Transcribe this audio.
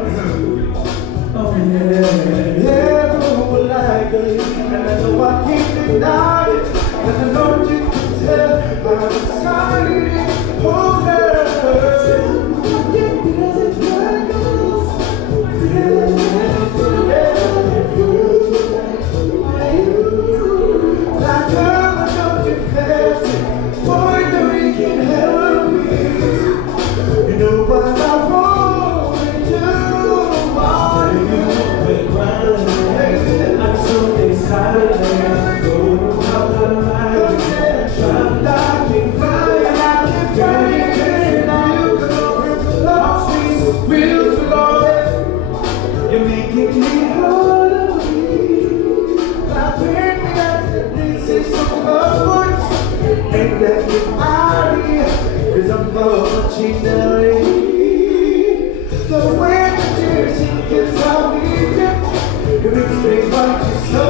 Oh yeah, never like it. And I know I can't deny it. And I know you can tell I'm excited. Oh girl, because it's like like girl, I know you felt it. Boy, no, you can help me. You know what I want to do. Why you been running? I'm so excited. Go out of my life. Trying to keep flying. I keep flying. You go lost me real slow. You're making me hold on. I've been this is some words. Ain't that you out here? Cause I'm watching the way that you're shaking, so you makes me want you so.